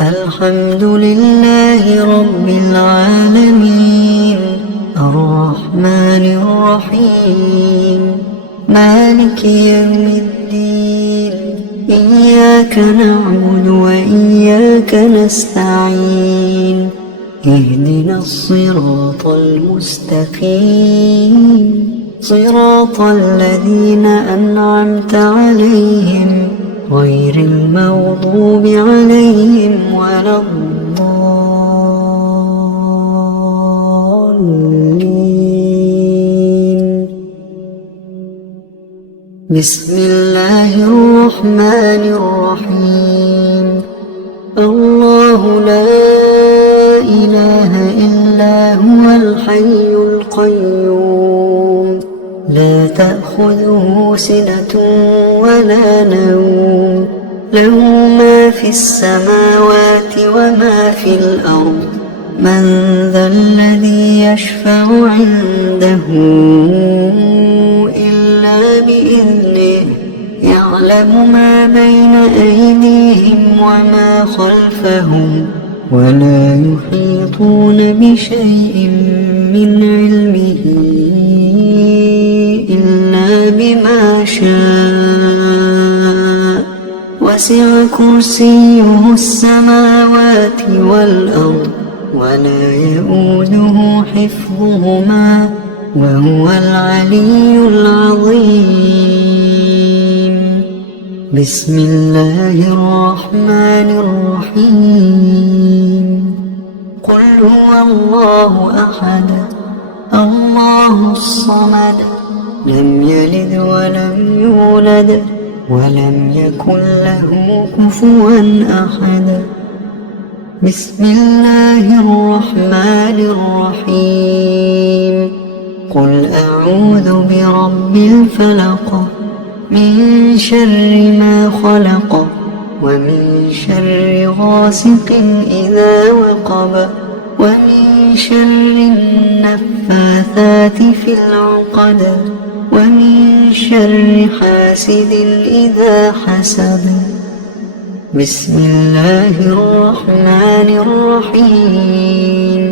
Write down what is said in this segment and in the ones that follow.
الحمد لله رب العالمين الرحمن الرحيم مالك يوم الدين إياك نعبد وإياك نستعين اهدنا الصراط المستقيم صراط الذين أنعمت عليهم غير المغضوب عليهم ولا الضالين. بسم الله الرحمن الرحيم. الله لا إله إلا هو الحي القيوم لا تأخذه سنة ولا نوم له ما في السماوات وما في الأرض من ذا الذي يشفع عنده إلا بإذنه يعلم ما بين أيديهم وما خلفهم ولا يحيطون بشيء من علمه إلا بما شاء وسع كرسيه السماوات والأرض ولا يؤوده حفظهما وهو العلي العظيم. بسم الله الرحمن الرحيم. قل هو الله أحد الله الصمد لم يلد ولم يولد ولم يكن له كفوا أحد. بسم الله الرحمن الرحيم. قل أعوذ برب الفلق من شر ما خلق ومن شر غاسق إذا وقب ومن شر النفاثات في العقد ومن شر حاسد إذا حسد. بسم الله الرحمن الرحيم.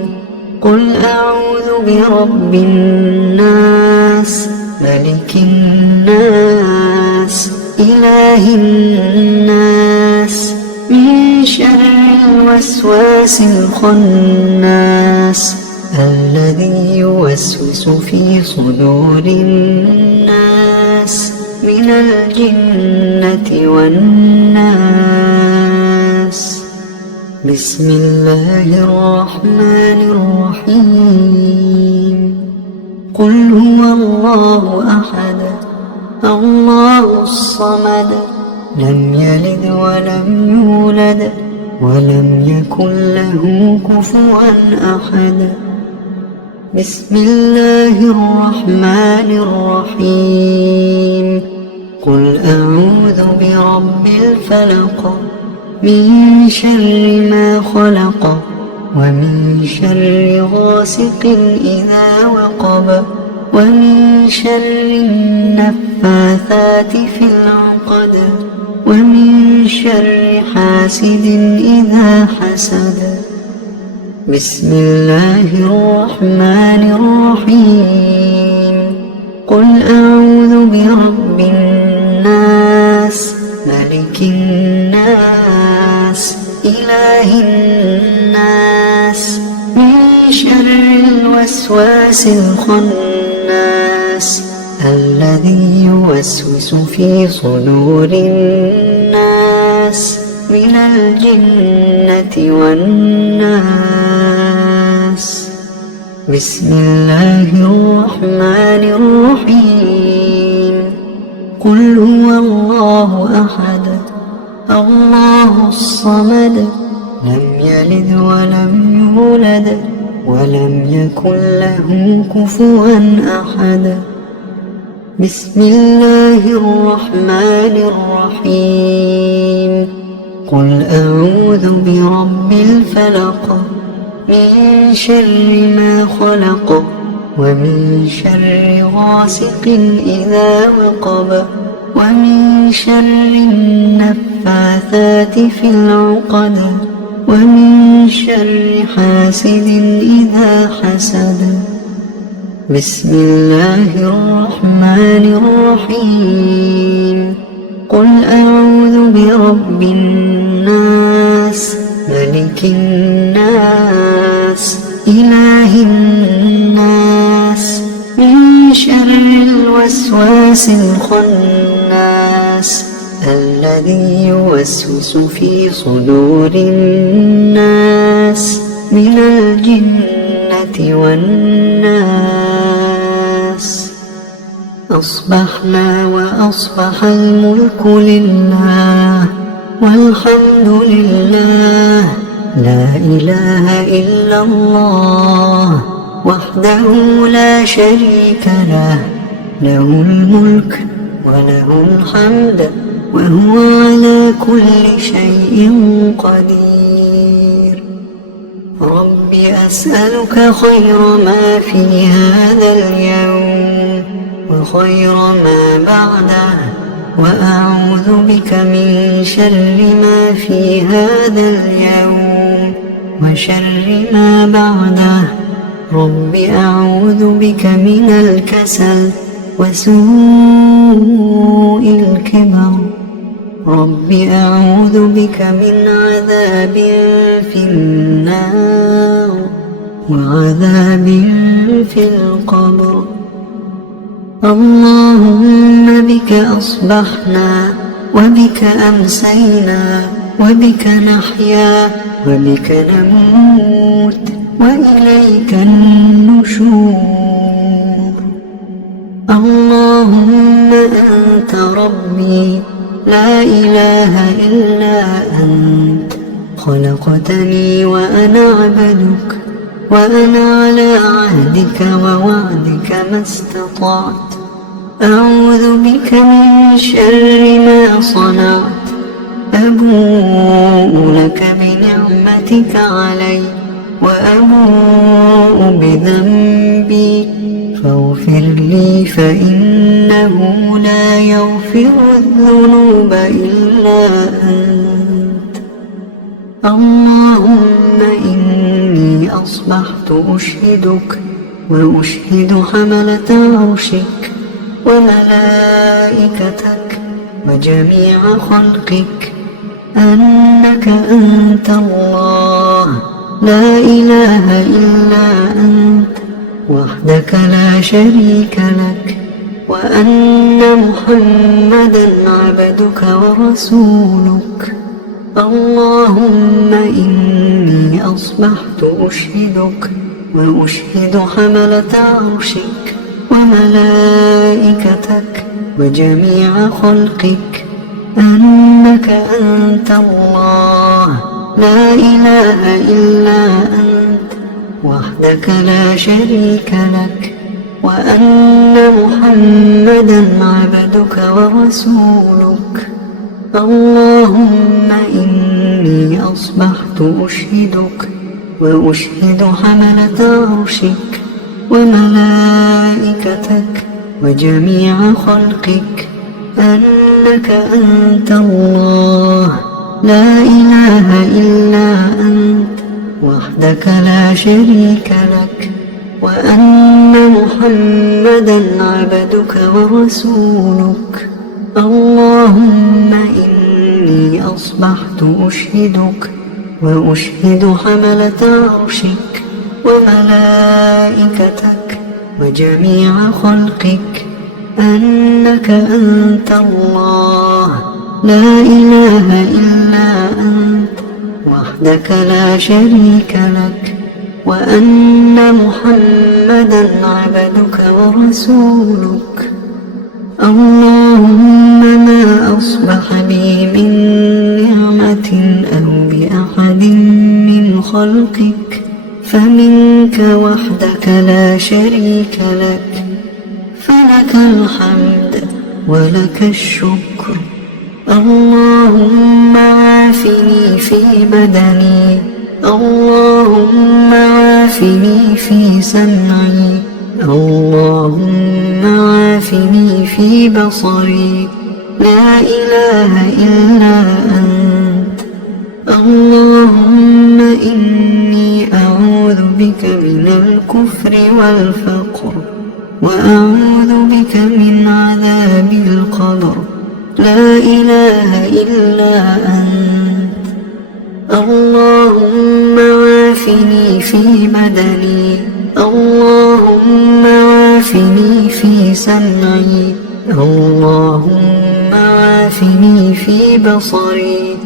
قل أعوذ برب الناس ملك الناس إله الناس من شر الوسواس الخناس الذي يوسوس في صدور الناس من الجنة والناس. بسم الله الرحمن الرحيم. قل هو الله أحد الله الصمد لم يلد ولم يولد ولم يكن له كفوا أحد. بسم الله الرحمن الرحيم. قل أعوذ برب الفلق من شر ما خلق ومن شر غاسق إذا وقب ومن شر النفاثات في العقد ومن شر حاسد إذا حسد. بسم الله الرحمن الرحيم. قل أعوذ برب الناس ملك الناس إله الناس من شر الوسواس الخناس الذي يوسوس في صدور الناس من الجنة والناس. بسم الله الرحمن الرحيم. قل هو الله أحد الله الصمد لم يلد ولم يولد ولم يكن له كفوا أحد. بسم الله الرحمن الرحيم. قل أعوذ برب الفلق من شر ما خلق ومن شر غاسق إذا وقب ومن شر النفاثات في العقد ومن شر حاسد إذا حسد. بسم الله الرحمن الرحيم. قل أعوذ برب الناس ملك الناس إله الناس من شر الوسواس الخناس الذي يوسوس في صدور الناس من الجنة والناس. أصبحنا وأصبح الملك لله والحمد لله، لا إله إلا الله وحده لا شريك له، له الملك وله الحمد وهو على كل شيء قدير. رب أسألك خير ما في هذا اليوم وخير ما بعده، وأعوذ بك من شر ما في هذا اليوم وشر ما بعده. رب أعوذ بك من الكسل وسوء الكبر. رب أعوذ بك من عذاب في النار وعذاب في القبر. اللهم بك أصبحنا وبك أمسينا وبك نحيا وبك نموت وإليك النشور. اللهم أنت ربي لا إله إلا أنت، خلقتني وأنا عبدك، وأنا على عهدك ووعدك ما استطعت. أعوذ بك من شر ما صنعت. أبوء لك بنعمتك علي وأبوء بذنبي، فاغفر لي فإنه لا يغفر الذنوب إلا أنت. اللهم إني أصبحت أشهدك وأشهد حملة عرشك وملائكتك وجميع خلقك أنك أنت الله لا إله إلا أنت وحدك لا شريك لك، وأن محمدا عبدك ورسولك. اللهم إني أصبحت أشهدك وأشهد حملة عرشك وملائكتك وجميع خلقك أنك أنت الله لا إله إلا أنت وحدك لا شريك لك، وأن محمدا عبدك ورسولك. اللهم إني أصبحت أشهدك وأشهد حملة عرشك وملائكتك وجميع خلقك أنك أنت الله لا إله إلا أنت وحدك لا شريك لك، وأن محمدا عبدك ورسولك. اللهم إني أصبحت أشهدك وأشهد حملة عرشك وملائكتك وجميع خلقك أنك أنت الله لا إله إلا أنت وحدك لا شريك لك، وأن محمدا عبدك ورسولك. اللهم ما أصبح بي من نعمة أو بأحد من خلقك فمنك وحدك لا شريك لك، فلك الحمد ولك الشكر. اللهم عافني في بدني، اللهم عافني في سمعي، اللهم عافني في بصري، لا إله إلا أنت. اللهم والفقر، وأعوذ بك من عذاب القبر. لا إله إلا أنت. اللهم عافني في بدني، اللهم عافني في سمعي، اللهم عافني في بصري.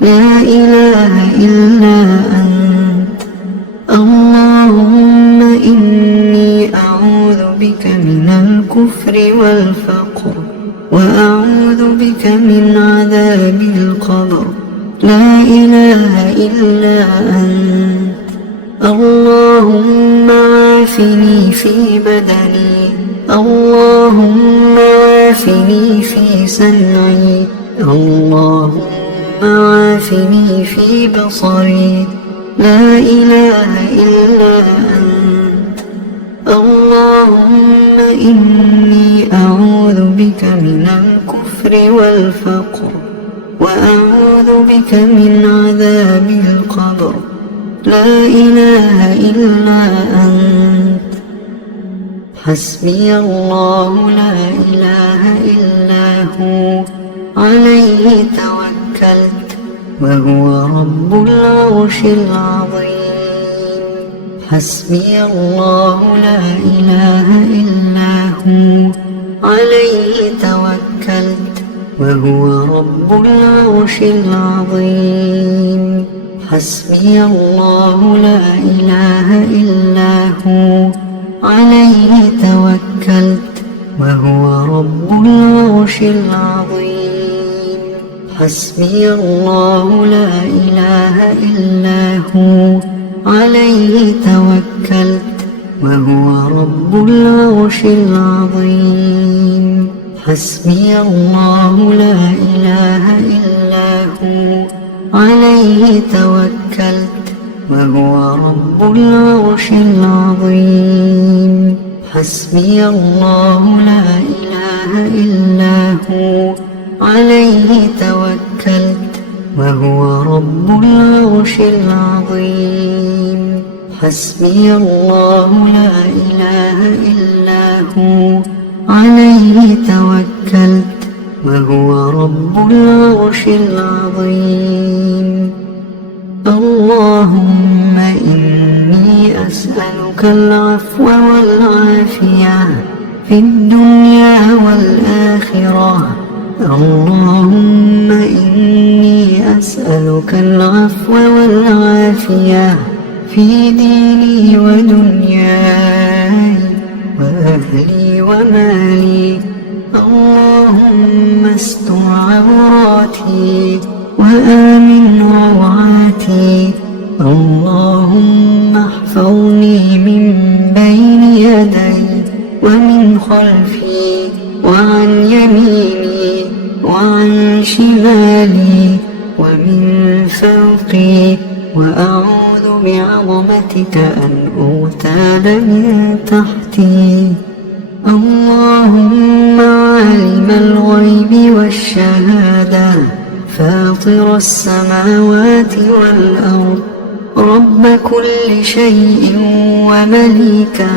لا إله إلا أنت. اللهم إني أعوذ بك من الكفر والفقر، وأعوذ بك من عذاب القبر. لا إله إلا أنت. اللهم عافني في بدني، اللهم عافني في سمعي، اللهم عافني في بصري. لا إله إلا أنت. اللهم إني أعوذ بك من الكفر والفقر، وأعوذ بك من عذاب القبر. لا إله إلا أنت. حسبي الله لا إله إلا هو، عليه توكلت وهو رب العرش العظيم. حسبي الله لا إله إلا هو، عليه توكلت وهو رب العرش العظيم. حسبي الله لا إله إلا هو، عليه توكلت وهو رب العرش العظيم. حسبي الله لا إله إلا هو، عليه توكلت وهو رب العرش العظيم. حسبي الله لا إله إلا هو، عليه توكلت وهو رب العرش العظيم. حسبي الله لا إله إلا هو، عليه توكلت وهو رب العرش العظيم. حسبي الله لا إله إلا هو، عليه توكلت وهو رب العرش العظيم. اللهم إني أسألك العفو والعافية في الدنيا والآخرة. اللهم إني أسألك العفو والعافية في ديني ودنياي وأهلي ومالي. اللهم استر عوراتي وآمن روعاتي. اللهم احفظني من بين يدي ومن خلفي وعن يميني وعن شمالي ومن فوقي، وأعوذ بعظمتك أن أغتال من تحتي. اللهم عالم الغيب والشهادة، فاطر السماوات والأرض، رب كل شيء ومليكه،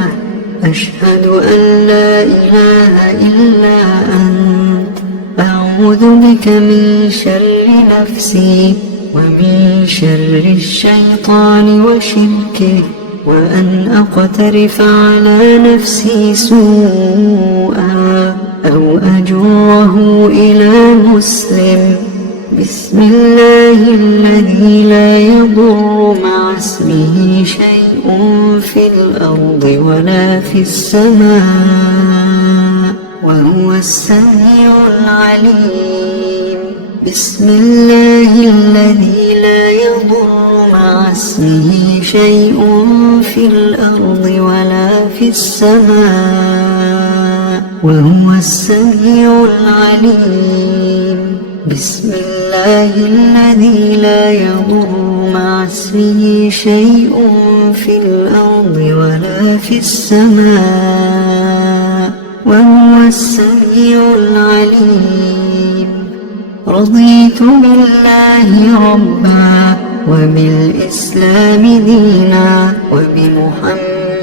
أشهد أن لا إله إلا أنت. أعوذ بك من شر نفسي ومن شر الشيطان وشركه، وأن أقترف على نفسي سوءا أو أجره إلى مسلم. بسم الله الذي لا يضر مع اسمه شيء في الأرض ولا في السماء، وهو السميع العليم. بسم الله الذي لا يضر مع اسمه شيء في الأرض ولا في السماء، وهو السميع العليم. بسم الله الذي لا يضر مع اسمه شيء في الأرض ولا في السماء، وهو السميع العليم. رضيت بالله ربا وبالإسلام دينا وبمحمد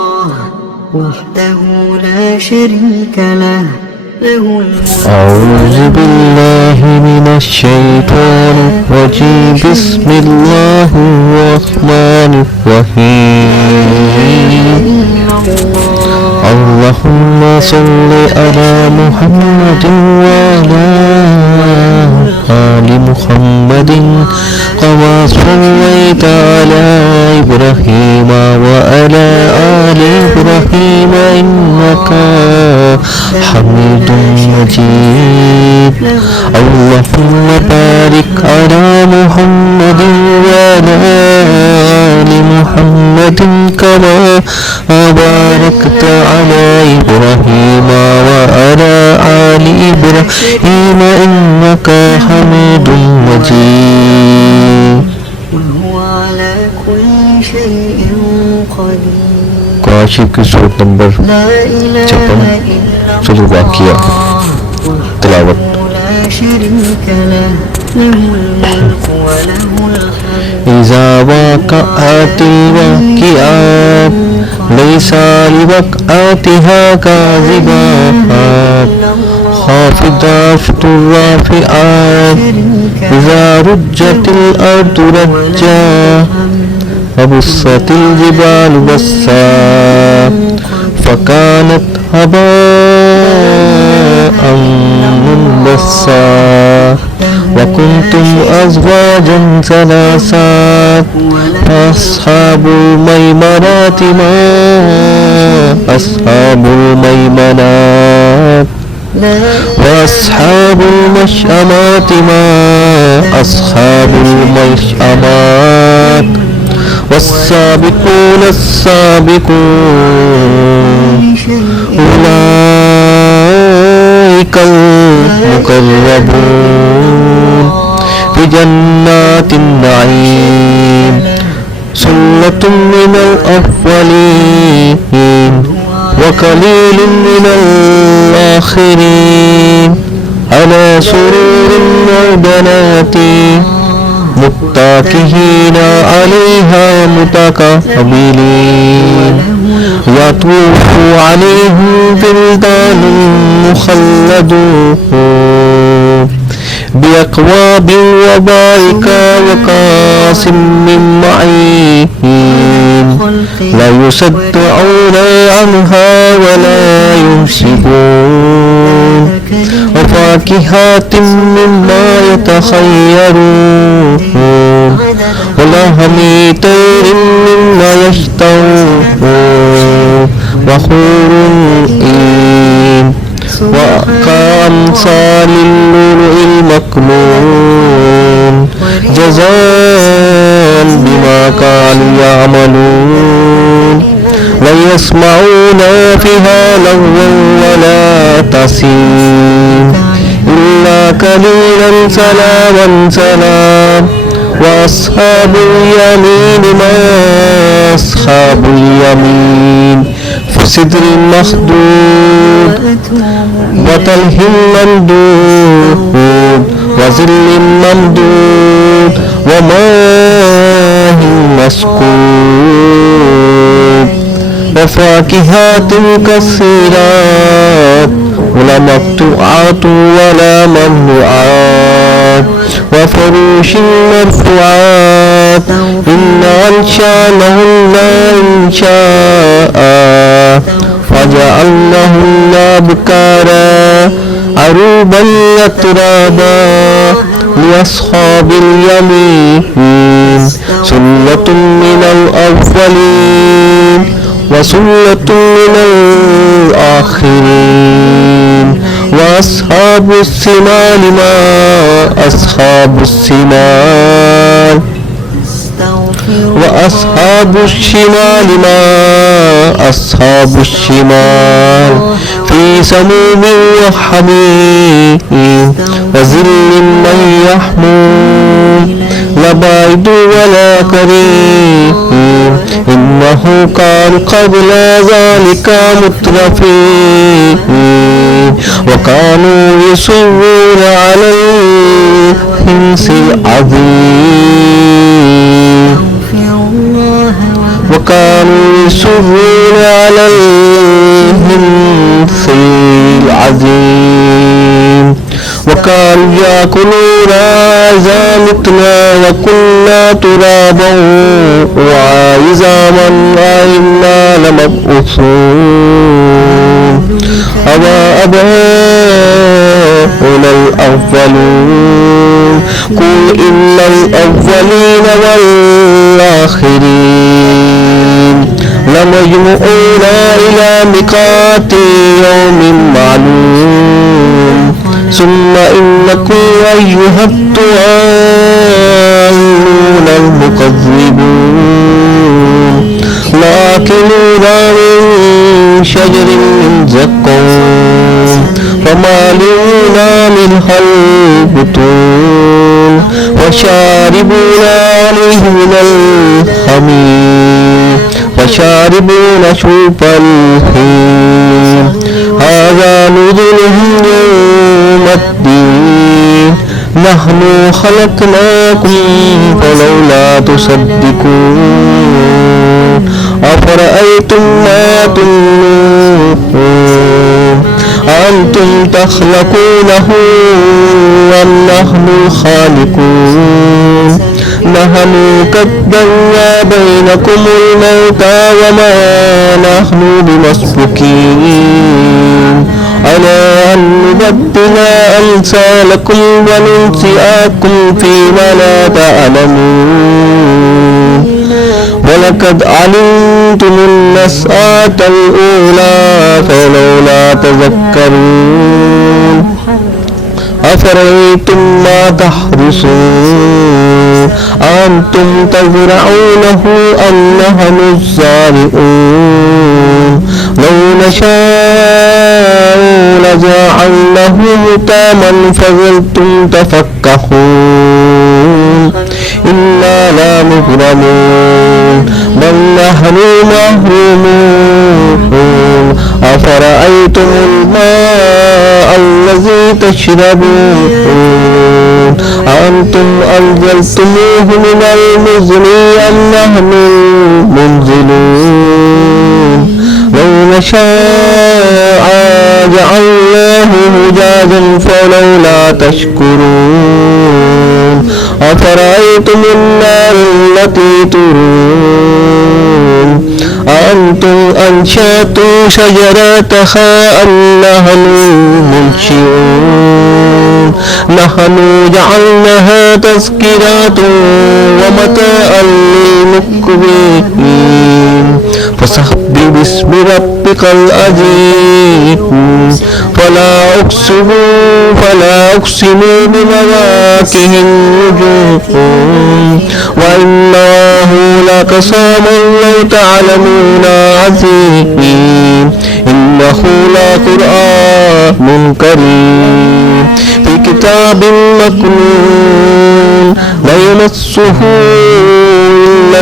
وحده لا شريك له أعوذ بالله من الشيطان الرجيم بسم الله الرحمن الرحيم اللهم صل على محمد وعلى آل محمد كما صليت على إبراهيم وعلى آل إبراهيم إنك حميد مجيد اللهم بارك على محمد وعلى آل محمد كما باركت على إبراهيم وعلى آل إبراهيم إنك حميد مجيد وهو على كل شيء قدير काशिफ की सूरत नंबर 56 सूरह वाक़िया तिलावत إذا وقعت الواقعات ليس لوقعتها كاذبات خافضات الرافعات إذا رجت الأرض رجا وبست الجبال بسا فكانت هباء منبثا وكنتم أزواجا ثلاثا فأصحاب الميمنة ما أصحاب الميمنة وأصحاب المشأمات ما أصحاب المشأمات والسابقون السابقون أولئك المقربون في جنات النعيم سلة من الأولين وقليل من الآخرين على سرور موضونة متكئين عليها متقابلين يطوف عليهم ولدان مخلدون بأكواب وبارك وكأس من معين لا يصدعون عنها ولا يمسكون وفاكهة مما يتخيرون ولحم طير مما يشتهون وحور عين وكأمثال اللؤلؤ المكنون جزاء بما كانوا يعملون لا يسمعون فيها لغوا ولا تأثيم إلا قليلا سلاما سلام وأصحاب اليمين ما أصحاب اليمين في سدر مخضود وطلح ممدود وظل ممدود وماء مسكوب وفاكهات كثيرات ولا مقطوعات ولا ممنوعات وفروش مرفوعات إنا أنشأناهن إنشاء فجعلناهن أبكارا عروبا أترابا لأصحاب اليمين سلة من الأولين وسلة من الآخرين وأصحاب الشمال ما أصحاب الشمال وأصحاب الشمال ما أصحاب الشمال في سموم وحميم وظل من يحموم لا بعيد ولا قريب إنه كان قبل ذلك مترفين وكانوا يصرون على الحنث العظيم وكانوا يصرون على العظيم وقالوا يأكلون إذا متنا وكنا ترابا وعظاما أئنا لمبعوثون أوآباؤنا الأولون قل إن الأولين والآخرين لمجموعون إلى ميقات يوم معلوم ثم إنكم أيها الضالون المكذبون لآكلون من شجر من زقوم فمالئون منها البطون وشاربون عليه من الحميم وشاربون شرب الهيم هذا نزلهم يوم الدين نحن خلقناكم فلولا تصدقون أفرأيتم ما تمنون أنتم تخلقونه أم نحن الخالقون نحن قدرنا بينكم الموت وما نحن بمسبوقين على أن نبدل أمثالكم وننسئكم فيما لا تعلمون ولقد علمتم النشأة الأولى فلولا تذكرون أفرأيتم ما تحرثون أنتم تزرعونه أم نحن الزارعون لو نشاء لجعلناه حطاما فظلتم تفكهون إنا لا مغرمون بل نحن محرومون أفرأيتم الماء الذي تشربون أنتم أنزلتموه من المزن أم نحن المنزلون لو نشاء جعلناه مجازا فلولا تشكرون أفرأيتم النار التي ترون أنتم أنشأتم شجرتها أم نحن المنشئون نحن جعلناها تذكرة ومتاعا للمقوين فسبح باسم ربك العظيم فلا أقسم بمواقع النجوم وإنه لقسم لو تعلمون عظيم إنه لقرآن كريم في كتاب مكنون لا يمسه إلا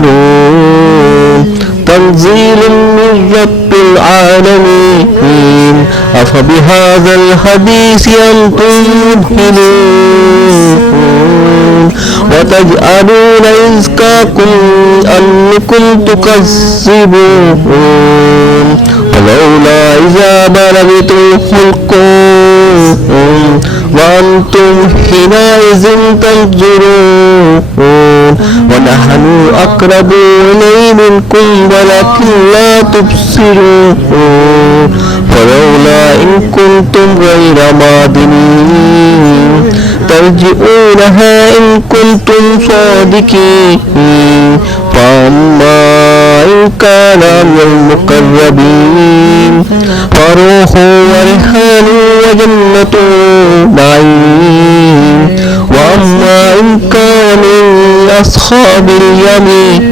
المطهرون تنزيل من رب العالمين أفبهذا الحديث أنتم مدهنون وتجعلون رزقكم أنكم تكذبون ولولا إذا بلغتم الحلقوم وأنتم حينئذ تنظرون ونحن أقرب إليه منكم ولكن لا تبصرون فلولا إن كنتم غير مادنين ترجعونها إن كنتم صادقين فأما إن كان من المقربين فروح وريحان وجنة نعيم وأما إن كان من أصحاب اليمين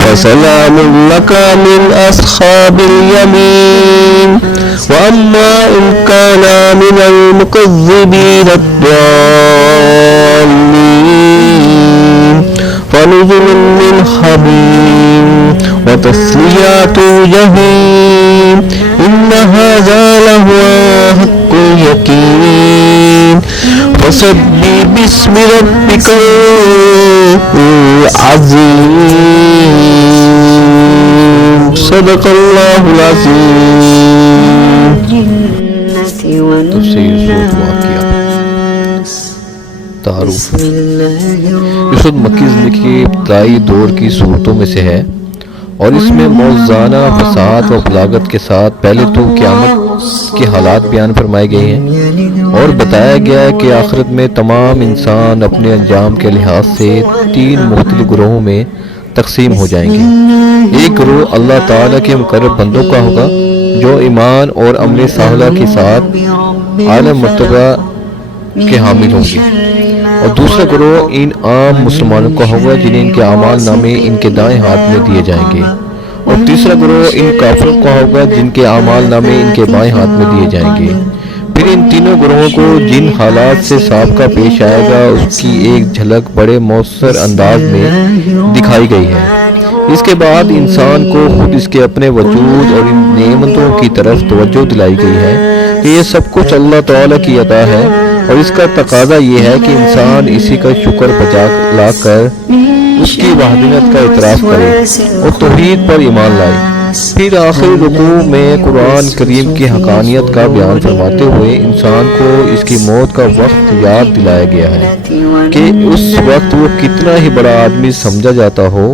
فسلام لك من أصحاب اليمين وأما إن كان من المكذبين الضالين فنزل من حميم وتصلية جحيم إن هذا لهو حق اليقين فسبح باسم ربك العظيم صدق الله العظيم. मारूफ। ये खुद मक्की ज़िंदगी के इब्तदाई दौर की सूरतों में से है और इसमें मौज़ाना फसाद व बलागत के साथ पहले तो क़यामत के हालात बयान फरमाए गए हैं और बताया गया है कि आखिरत में तमाम इंसान अपने अंजाम के लिहाज से 3 मुख्तलिफ ग्रोहों में तकसीम हो जाएंगे। एक ग्रोह अल्लाह ताला के मुकर्रब बंदों का होगा जो ईमान और अमल साहला के साथ आला मर्तबा के हामिल होंगे, और दूसरा ग्रोह इन आम मुसलमानों का होगा जिन्हें इनके अमाल नामे इनके दाएं हाथ में दिए जाएंगे, और तीसरा ग्रोह इन काफिरों का होगा जिनके अमाल नामे इनके बाएं हाथ में दिए जाएंगे। फिर इन तीनों ग्रोहों को जिन हालात से साबका पेश आएगा उसकी एक झलक बड़े मौसर अंदाज में दिखाई गई है। इसके बाद इंसान को खुद इसके अपने वजूद और इन नेमतों की तरफ तवज्जो दिलाई गई है कि ये सब कुछ अल्लाह ताला की अता है और इसका तकाजा ये है कि इंसान इसी का शुक्र बजा लाकर उसकी वहदनियत का इतराफ़ करे और तौहीद पर ईमान लाए। फिर आखिरी रुकू में कुरान करीम की हकानियत का बयान फरमाते हुए इंसान को इसकी मौत का वक्त याद दिलाया गया है कि उस वक्त वो कितना ही बड़ा आदमी समझा जाता हो,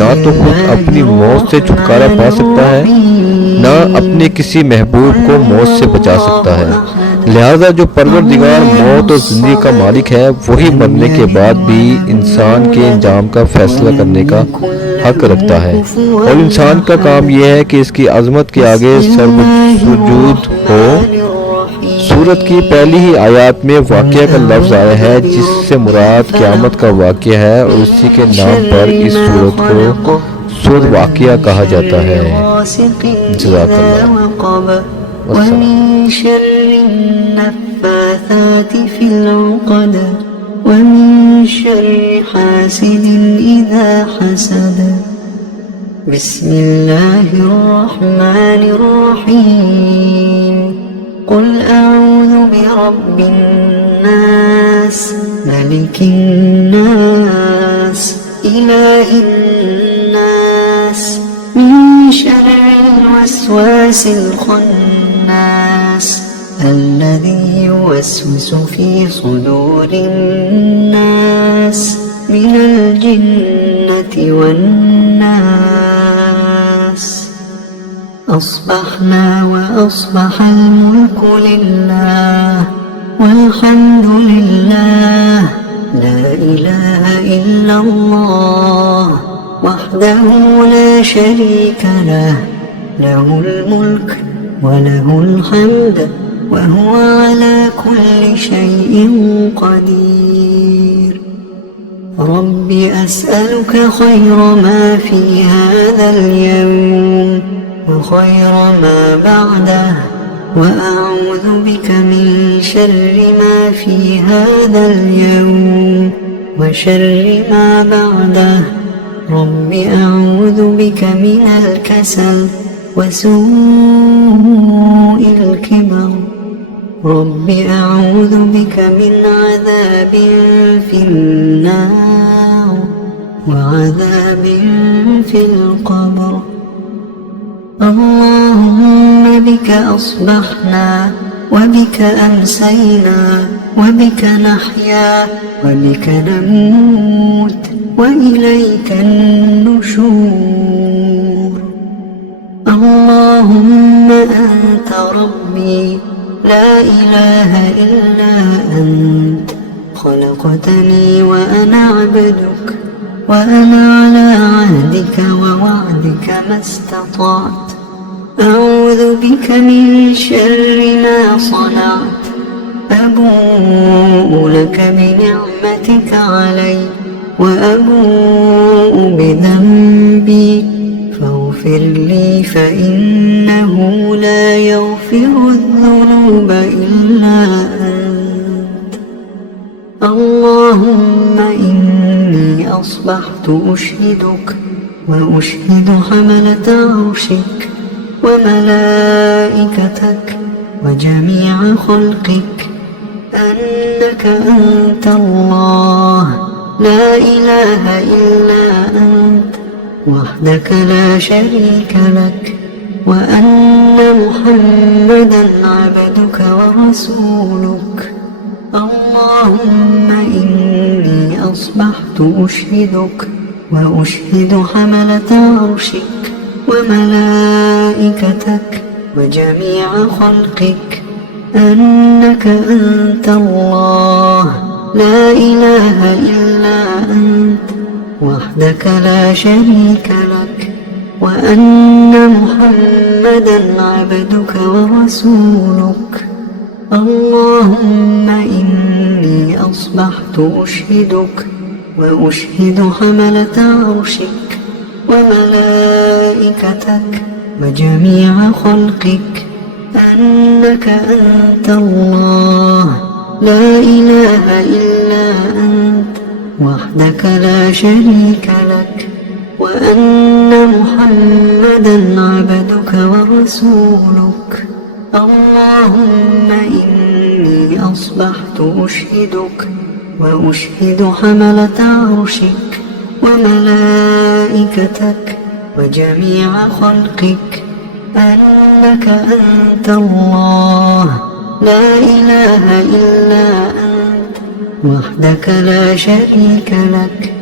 ना तो खुद अपनी मौत से छुटकारा पा सकता है, ना अपने किसी महबूब को मौत से बचा सकता है। लिहाजा जो परवरदिगार मौत और जिंदगी का मालिक है वही मरने के बाद भी इंसान के अंजाम का फैसला करने का हक रखता है, और इंसान का काम यह है कि इसकी अजमत के आगे सर्वसुजूद हो। सूरत की पहली ही आयत में वाक़या का लफ्ज़ आया है जिससे मुराद क़यामत का वाक़या है, और इसी के नाम पर इस सूरत को सूरत वाक़या कहा जाता है। जज़ाकल्लाह। ومن شر النفاثات في العقد ومن شر حاسد إذا حسد بسم الله الرحمن الرحيم قل أعوذ برب الناس ملك الناس إله الناس من شر الوسواس الخناس الذي يوسوس في صدور الناس من الجنة والناس أصبحنا وأصبح الملك لله والحمد لله لا إله إلا الله وحده لا شريك له له الملك وله الحمد وهو على كل شيء قدير رب أسألك خير ما في هذا اليوم وخير ما بعده وأعوذ بك من شر ما في هذا اليوم وشر ما بعده رب أعوذ بك من الكسل وسوء الكبر رب أعوذ بك من عذاب في النار وعذاب في القبر اللهم بك أصبحنا وبك أمسينا وبك نحيا وبك نموت وإليك النشور اللهم أنت ربي لا إله إلا أنت خلقتني وأنا عبدك وأنا على عهدك ووعدك ما استطعت أعوذ بك من شر ما صنعت أبوء لك بنعمتك علي وأبوء بذنبي فاغفر لي فإنه لا يغفر الذنوب إلا أنت اللهم إني أصبحت أشهدك وأشهد حملة عرشك وملائكتك وجميع خلقك أنك أنت الله لا إله إلا أنت وحدك لا شريك لك وأن محمدا عبدك ورسولك اللهم إني أصبحت أشهدك وأشهد حملة عرشك وملائكتك وجميع خلقك أنك أنت الله لا إله إلا أنت وحدك لا شريك لك وأن محمدا عبدك ورسولك. اللهم إني أصبحت أشهدك وأشهد حملة عرشك وملائكتك وجميع خلقك أنك أنت الله لا إله إلا أنت وحدك لا شريك لك وأن محمدا عبدك ورسولك. اللهم إني أصبحت أشهدك وأشهد حملة عرشك وملائكتك وجميع خلقك أنك أنت الله لا إله إلا أنت وحدك لا شريك لك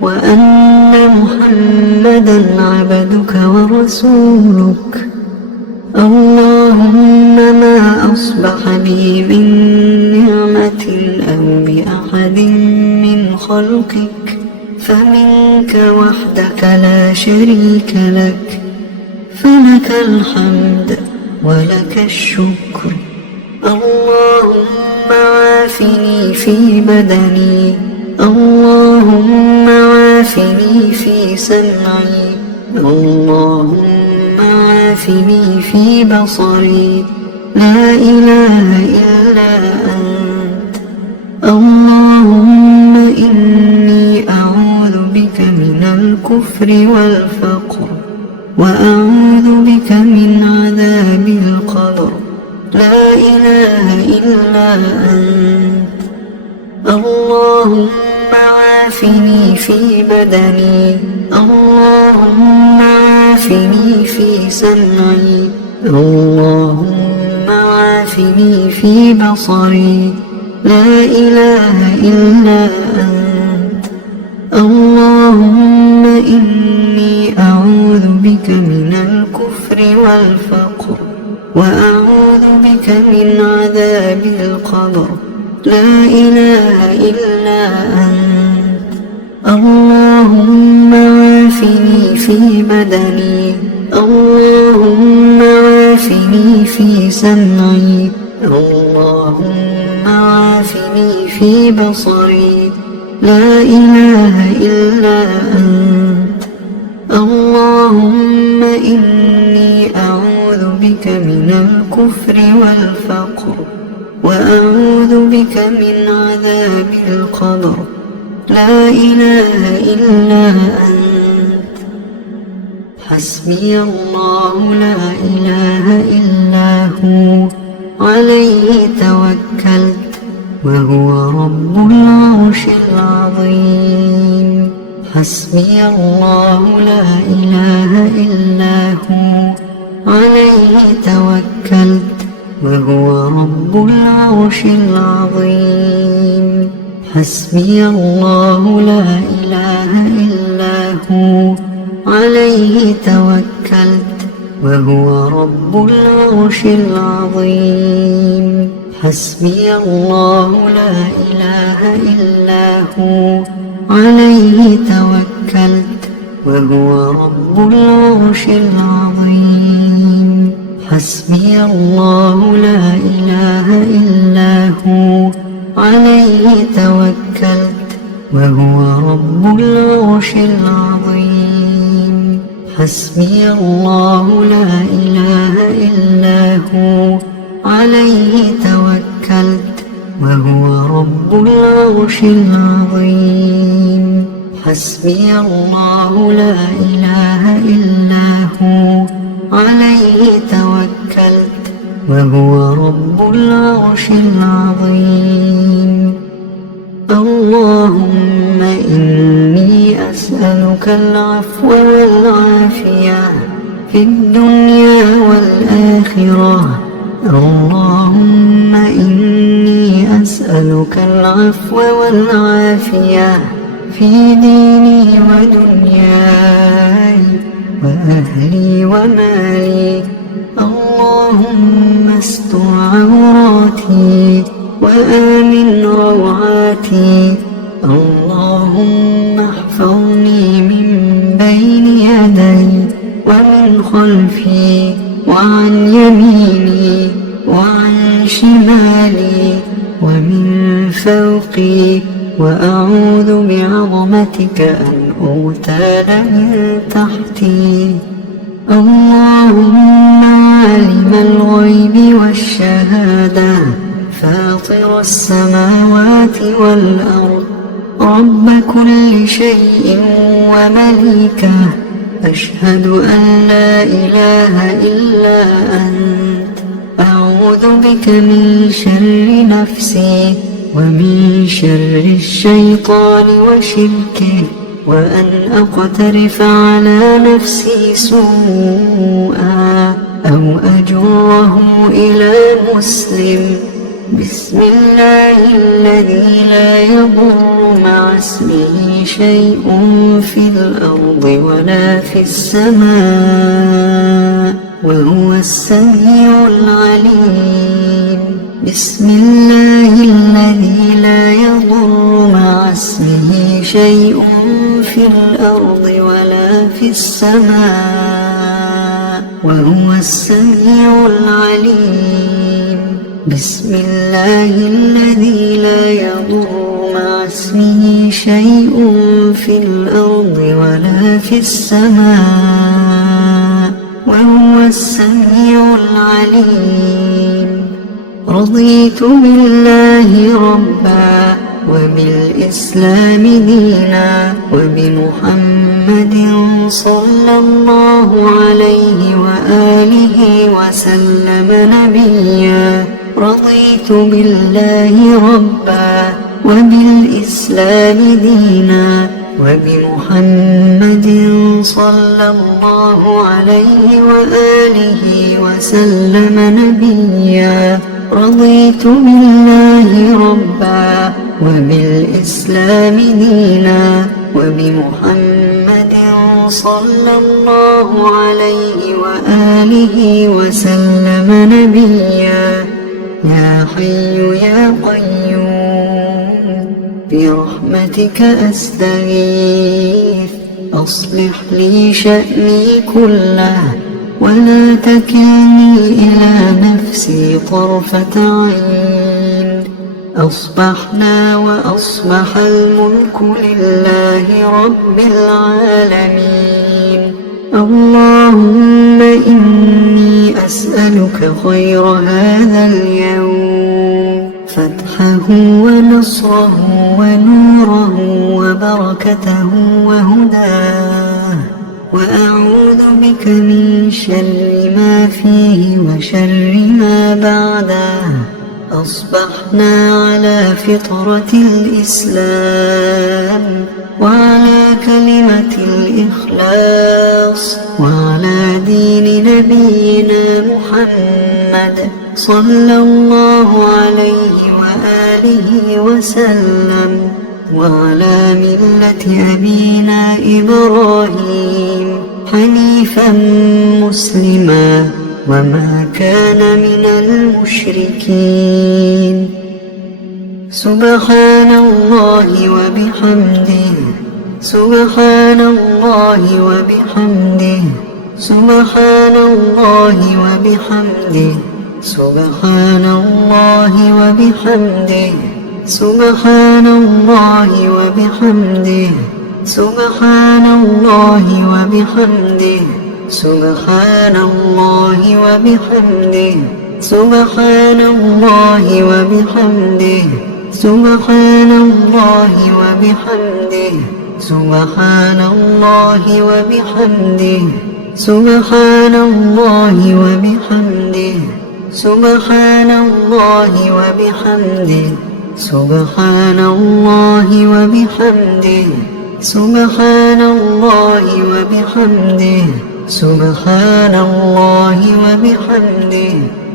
وأن محمدا عبدك ورسولك. اللهم ما أصبح بي من نعمة أو بأحد من خلقك فمنك وحدك لا شريك لك فلك الحمد ولك الشكر. اللهم عافني في بدني اللهم عافني في سمعي اللهم عافني في بصري لا إله إلا أنت. اللهم إني أعوذ بك من الكفر والفقر وأعوذ بك من عذاب القبر لا إله إلا أنت. اللهم عافني في بدني اللهم عافني في سمعي اللهم عافني في بصري لا إله إلا أنت. اللهم إني أعوذ بك من الكفر والفقر وأعوذ بك من عذاب القبر لا إله إلا أنت. اللهم عافني في بدني اللهم عافني في سمعي اللهم عافني في بصري لا إله إلا أنت. اللهم إني أعوذ بك من الكفر والفقر وأعوذ بك من عذاب القبر لا إله إلا أنت. حسبي الله لا إله إلا هو عليه توكلت وهو رب العرش العظيم. حسبي الله لا إله إلا هو عليه توكلت وهو رب العرش العظيم. حسبي الله لا إله إلا هو عليه توكلت وهو رب العرش العظيم. حسبي الله لا إله إلا هو عليه توكلت وهو رب العرش العظيم. حسبي الله لا إله إلا هو عليه توكلت وهو رب العرش العظيم. حسبي الله لا إله إلا هو عليه توكلت وهو رب العرش العظيم. حسبي الله لا إله إلا هو عليه توكلت وهو رب العرش العظيم. اللهم إني أسألك العفو والعافية في الدنيا والآخرة. اللهم إني أسألك العفو والعافية في ديني ودنياي وأهلي ومالي. اللهم استر عوراتي وآمن روعاتي. اللهم احفظني من بين يدي ومن خلفي وعن يميني وعن شمالي ومن فوقي، وأعوذ بعظمتك أن أغتال من تحتي. اللهم عالم الغيب والشهادة فاطر السماوات والأرض رب كل شيء ومليكه، أشهد أن لا إله إلا أنت. أعوذ بك من شر نفسي ومن شر الشيطان وشركه، وأن أقترف على نفسي سوءا أو أجره إلى مسلم. بسم الله الذي لا يضر مع اسمه شيء في الأرض ولا في السماء وهو السميع العليم. بسم الله الذي لا يضر مع اسمه شيء في الأرض ولا في السماء وهو السميع العليم. بسم الله الذي لا يضر مع اسمه شيء في الأرض ولا في السماء وهو السميع العليم. رضيت بالله ربا وبالإسلام دينا وبمحمد صلى الله عليه وآله وسلم نبيا. رضيت بالله ربا وبالإسلام دينا وبمحمد صلى الله عليه وآله وسلم نبيا. رضيت بالله ربا وبالإسلام دينا وبمحمد صلى الله عليه وآله وسلم نبيا. يا حي يا قيوم برحمتك أستغيث، أصلح لي شأني كله ولا تكلني إلى نفسي طرفة عين. أصبحنا وأصبح الملك لله رب العالمين. اللهم إني أسألك خير هذا اليوم، فتحه ونصره ونوره وبركته وهداه، وأعوذ بك من شر ما فيه وشر ما بعده. أصبحنا على فطرة الإسلام وعلى كلمة الإخلاص وعلى دين نبينا محمد صلى الله عليه وآله وسلم، وعلى ملة أبينا إبراهيم حنيفا مسلما وما كان من المشركين. سبحان الله وبحمده، سبحان الله وبحمده، سبحان الله وبحمده، سبحان الله وبحمده، سبحان الله وبحمده، سبحان الله وبحمده، سبحان الله وبحمده، سبحان الله وبحمده، سبحان الله وبحمده، سبحان الله وبحمده، سبحان الله وبحمده، سبحان الله وبحمده، سبحان الله وبحمده، سبحان الله وبحمده، سبحان الله وبحمده،